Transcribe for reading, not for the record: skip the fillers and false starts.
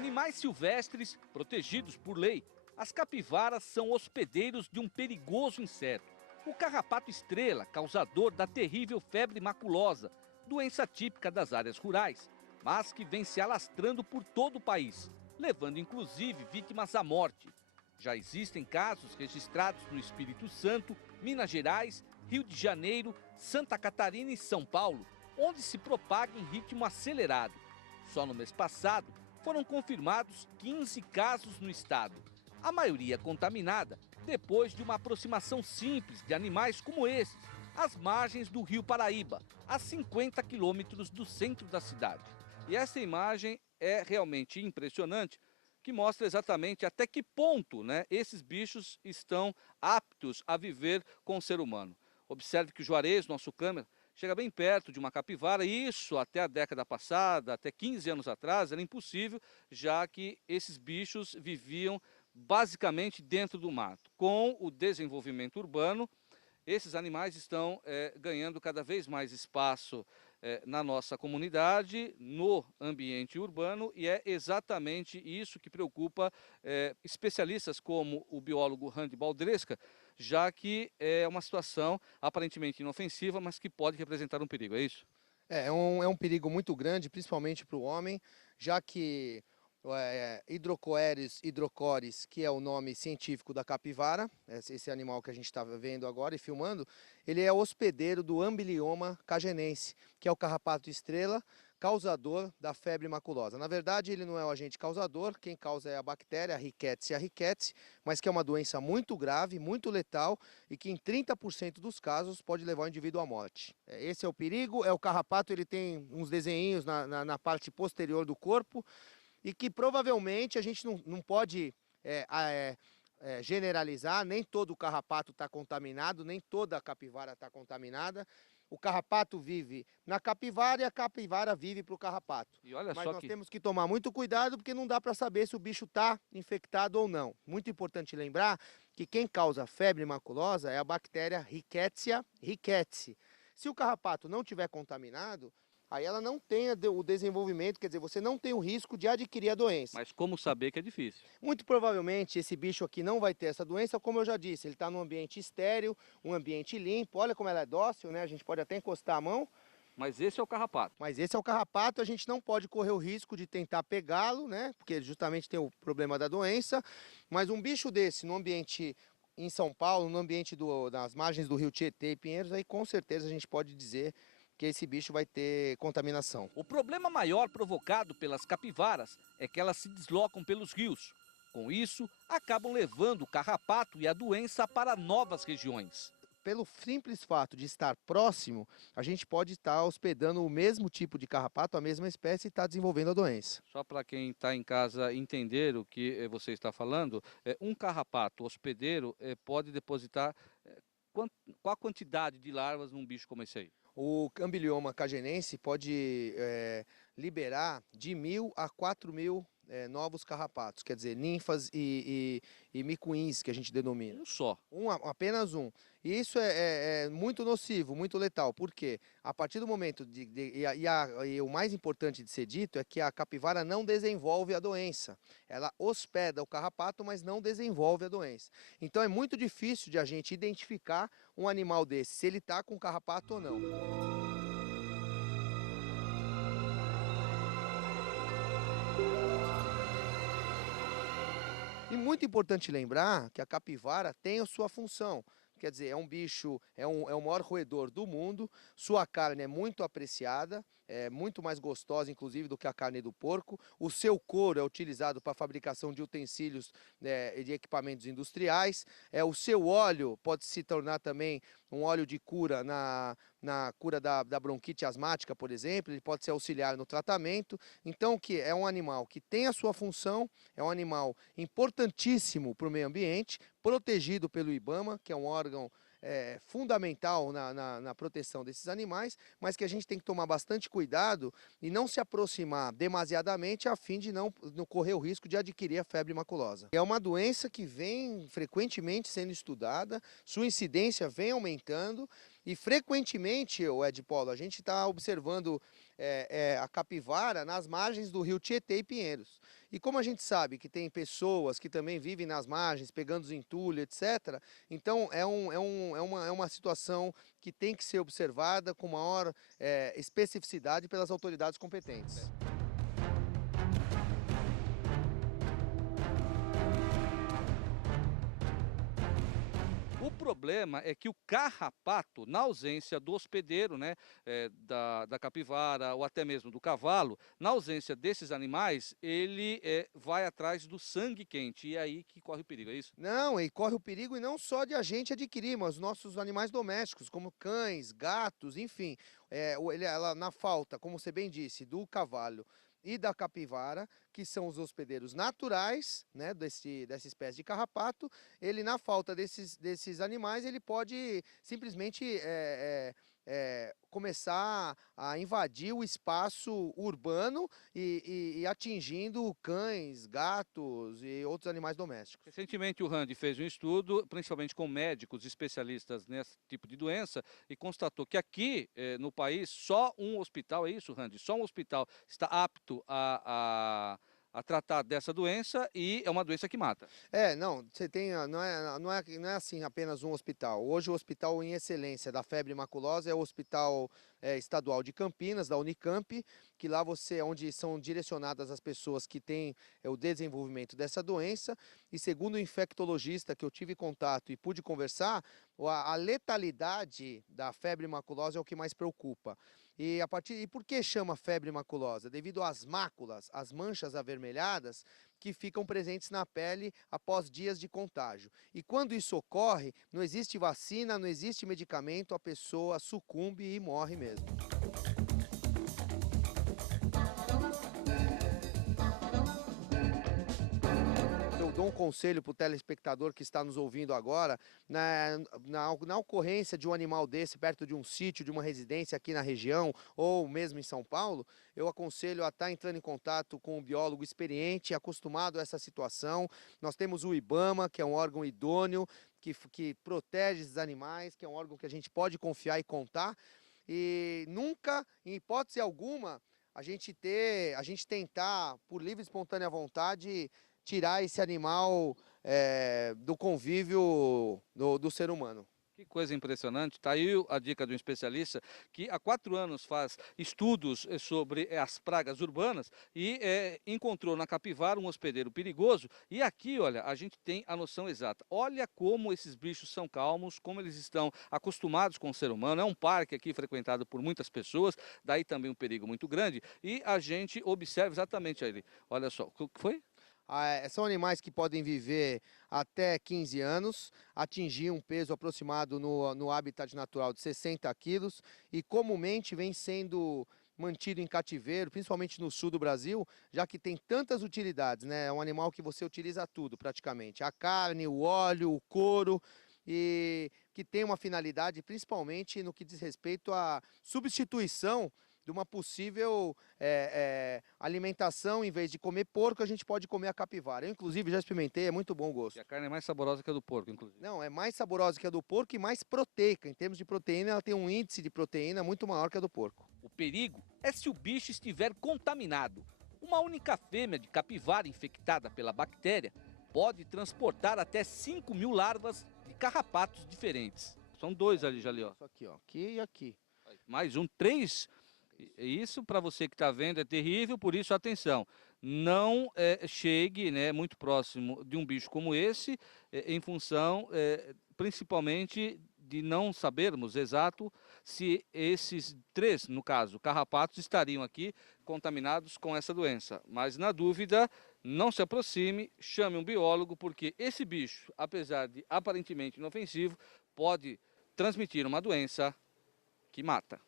Animais silvestres protegidos por lei, as capivaras são hospedeiros de um perigoso inseto, o carrapato estrela, causador da terrível febre maculosa, doença típica das áreas rurais, mas que vem se alastrando por todo o país, levando inclusive vítimas à morte. Já existem casos registrados no Espírito Santo, Minas Gerais, Rio de Janeiro, Santa Catarina e São Paulo, onde se propaga em ritmo acelerado. Só no mês passado, foram confirmados 15 casos no estado, a maioria contaminada depois de uma aproximação simples de animais como esses, às margens do Rio Paraíba, a 50 quilômetros do centro da cidade. E essa imagem é realmente impressionante, que mostra exatamente até que ponto, esses bichos estão aptos a viver com o ser humano. Observe que o Juarez, nosso câmera, chega bem perto de uma capivara, e isso até a década passada, até 15 anos atrás, era impossível, já que esses bichos viviam basicamente dentro do mato. Com o desenvolvimento urbano, esses animais estão ganhando cada vez mais espaço na nossa comunidade, no ambiente urbano, e é exatamente isso que preocupa especialistas como o biólogo Randy Baldresca, já que é uma situação aparentemente inofensiva, mas que pode representar um perigo, é isso? É um perigo muito grande, principalmente para o homem, já que Hydrocoeres hydrocoris, que é o nome científico da capivara, esse animal que a gente está vendo agora e filmando, ele é hospedeiro do Amblioma cagenense, que é o carrapato estrela causador da febre maculosa. Na verdade, ele não é o agente causador, quem causa é a bactéria, a Rickettsia rickettsii, mas que é uma doença muito grave, muito letal e que em 30% dos casos pode levar o indivíduo à morte. Esse é o perigo, o carrapato, ele tem uns desenhinhos na parte posterior do corpo, e que provavelmente a gente não pode generalizar, nem todo carrapato está contaminado, nem toda a capivara está contaminada. O carrapato vive na capivara e a capivara vive para o carrapato. Mas nós temos que tomar muito cuidado porque não dá para saber se o bicho está infectado ou não. Muito importante lembrar que quem causa febre maculosa é a bactéria Rickettsia rickettsii. Se o carrapato não estiver contaminado, aí ela não tem o desenvolvimento, quer dizer, você não tem o risco de adquirir a doença. Mas como saber que é difícil? Muito provavelmente esse bicho aqui não vai ter essa doença, como eu já disse, ele está num ambiente estéril, um ambiente limpo, olha como ela é dócil, né? A gente pode até encostar a mão. Mas esse é o carrapato. Mas esse é o carrapato, a gente não pode correr o risco de tentar pegá-lo, né? Porque justamente tem o problema da doença, mas um bicho desse no ambiente em São Paulo, no ambiente das margens do rio Tietê e Pinheiros, aí com certeza a gente pode dizer que esse bicho vai ter contaminação. O problema maior provocado pelas capivaras é que elas se deslocam pelos rios. Com isso, acabam levando o carrapato e a doença para novas regiões. Pelo simples fato de estar próximo, a gente pode estar hospedando o mesmo tipo de carrapato, a mesma espécie, e estar desenvolvendo a doença. Só para quem está em casa entender o que você está falando, um carrapato hospedeiro pode depositar qual a quantidade de larvas num bicho como esse aí? O Amblioma cagenense pode liberar de 1.000 a 4.000 novos carrapatos, quer dizer, ninfas e micuins, que a gente denomina. Um só? Apenas um. E isso é muito nocivo, muito letal, porque a partir do momento e o mais importante de ser dito é que a capivara não desenvolve a doença. Ela hospeda o carrapato, mas não desenvolve a doença. Então é muito difícil de a gente identificar um animal desse, se ele está com carrapato ou não. E muito importante lembrar que a capivara tem a sua função. Quer dizer, é um bicho, é o maior roedor do mundo, sua carne é muito apreciada, é muito mais gostosa, inclusive, do que a carne do porco. O seu couro é utilizado para a fabricação de utensílios e de equipamentos industriais. O seu óleo pode se tornar também um óleo de cura na cura da bronquite asmática, por exemplo, ele pode ser auxiliar no tratamento. Então, que é um animal que tem a sua função, é um animal importantíssimo para o meio ambiente, protegido pelo IBAMA, que é um órgão fundamental na proteção desses animais, mas que a gente tem que tomar bastante cuidado e não se aproximar demasiadamente a fim de não correr o risco de adquirir a febre maculosa. É uma doença que vem frequentemente sendo estudada, sua incidência vem aumentando e frequentemente, Ed Polo, a gente está observando a capivara nas margens do rio Tietê e Pinheiros. E como a gente sabe que tem pessoas que também vivem nas margens, pegando os entulhos, etc., então é uma situação que tem que ser observada com maior especificidade pelas autoridades competentes. O problema é que o carrapato, na ausência do hospedeiro, né, da capivara ou até mesmo do cavalo, na ausência desses animais, ele vai atrás do sangue quente e é aí que corre o perigo, é isso? Não, e corre o perigo e não só de a gente adquirir, mas nossos animais domésticos, como cães, gatos, enfim. Ela, na falta, como você bem disse, do cavalo e da capivara, que são os hospedeiros naturais, né, dessa espécie de carrapato, ele, na falta desses animais, ele pode simplesmente começar a invadir o espaço urbano e atingindo cães, gatos e outros animais domésticos. Recentemente o Rand fez um estudo, principalmente com médicos especialistas nesse tipo de doença, e constatou que aqui no país só um hospital, é isso, Rand? Só um hospital está apto a tratar dessa doença e é uma doença que mata. Não, você tem, não é assim apenas um hospital. Hoje o hospital em excelência da febre maculosa é o Hospital Estadual de Campinas, da Unicamp, que lá onde são direcionadas as pessoas que têm o desenvolvimento dessa doença, e segundo o infectologista que eu tive contato e pude conversar, a letalidade da febre maculosa é o que mais preocupa. E por que chama febre maculosa? Devido às máculas, as manchas avermelhadas que ficam presentes na pele após dias de contágio. E quando isso ocorre, não existe vacina, não existe medicamento, a pessoa sucumbe e morre mesmo. Eu dou um conselho para o telespectador que está nos ouvindo agora, na ocorrência de um animal desse perto de um sítio, de uma residência aqui na região, ou mesmo em São Paulo, eu aconselho a estar entrando em contato com um biólogo experiente, acostumado a essa situação. Nós temos o IBAMA, que é um órgão idôneo, que protege esses animais, que é um órgão que a gente pode confiar e contar, e nunca, em hipótese alguma, a gente tentar, por livre e espontânea vontade, tirar esse animal do convívio do ser humano. Que coisa impressionante, está aí a dica de um especialista que há 4 anos faz estudos sobre as pragas urbanas e encontrou na capivara um hospedeiro perigoso e aqui, olha, a gente tem a noção exata. Olha como esses bichos são calmos, como eles estão acostumados com o ser humano, é um parque aqui frequentado por muitas pessoas, daí também um perigo muito grande e a gente observa exatamente ali, olha só, o que foi? São animais que podem viver até 15 anos, atingir um peso aproximado no habitat natural de 60 quilos e comumente vem sendo mantido em cativeiro, principalmente no sul do Brasil, já que tem tantas utilidades, né? É um animal que você utiliza tudo praticamente, a carne, o óleo, o couro, e que tem uma finalidade principalmente no que diz respeito à substituição de uma possível alimentação. Em vez de comer porco, a gente pode comer a capivara. Eu, inclusive, já experimentei, é muito bom o gosto. E a carne é mais saborosa que a do porco, inclusive. Não, é mais saborosa que a do porco e mais proteica. Em termos de proteína, ela tem um índice de proteína muito maior que a do porco. O perigo é se o bicho estiver contaminado. Uma única fêmea de capivara infectada pela bactéria pode transportar até 5.000 larvas de carrapatos diferentes. São 2 ali, já ali, ó. Isso aqui, ó. Aqui e aqui. Mais 3. Isso para você que está vendo é terrível, por isso atenção. Não chegue, né, muito próximo de um bicho como esse, em função principalmente de não sabermos exato se esses 3, no caso, carrapatos, estariam aqui contaminados com essa doença. Mas na dúvida, não se aproxime, chame um biólogo, porque esse bicho, apesar de aparentemente inofensivo, pode transmitir uma doença que mata.